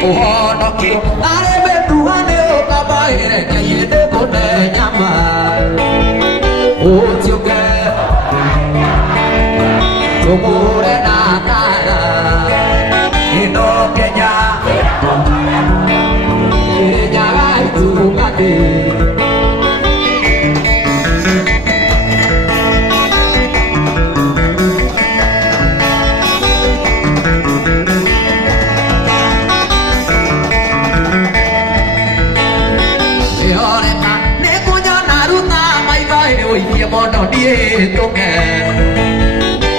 Oh no quiero dale me tu aneo cabaire que yende con llama oh tío que tu morena cara y no que ya hay tu gati mono die toke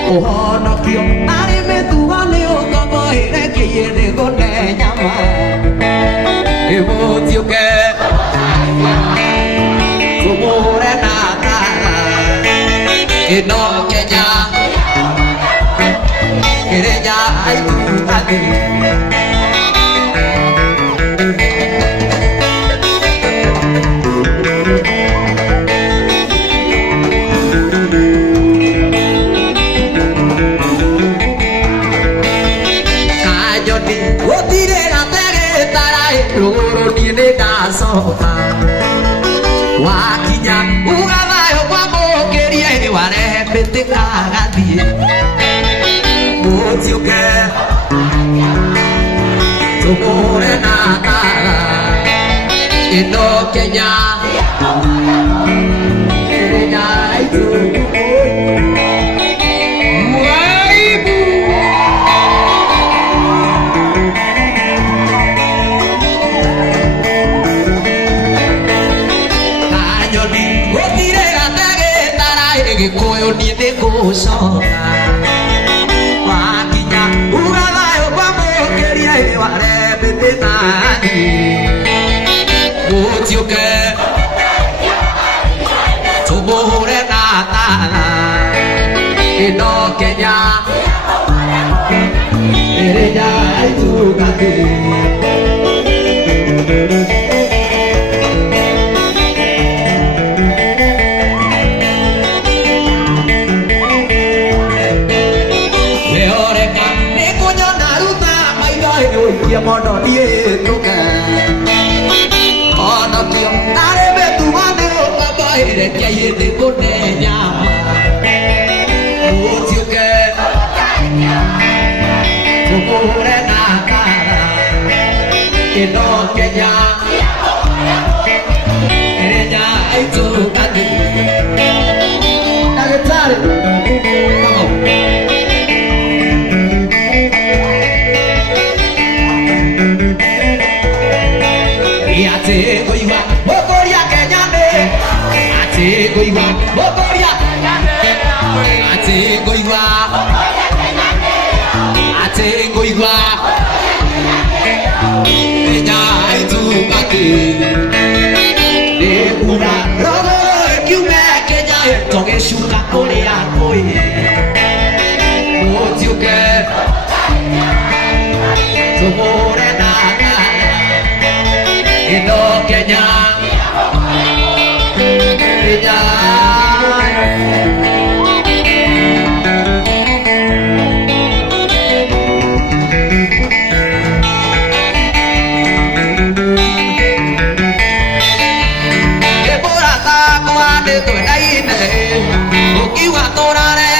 oh no kio ari me tu ane o como ere que yene con llama e vos yo que como rena e no que ya ay tu ane sopa wakinya ugabayo kwa mokerie warepete kagathie mutioke tumure na kara ino Kenya Kenya itu koyo ni de kusonga wakinya ugabayo kwa mokeria warepete nani utioke tubure na tala ino Kenya ereja itugati mono die toke ono tio dare me tu mane o cabaire que yende con llama o tio que como rena cara que no que ya ella hay tu cati dale dale come on ate goiwa bokoria kenyane ate goiwa bokoria kenyane ate goiwa enya itu pati de pura robo kiume kenya toge shuka korea koi otioke tobore na ino Kenya Kenya Ebora ta kwa de to dai ne ukiwa torare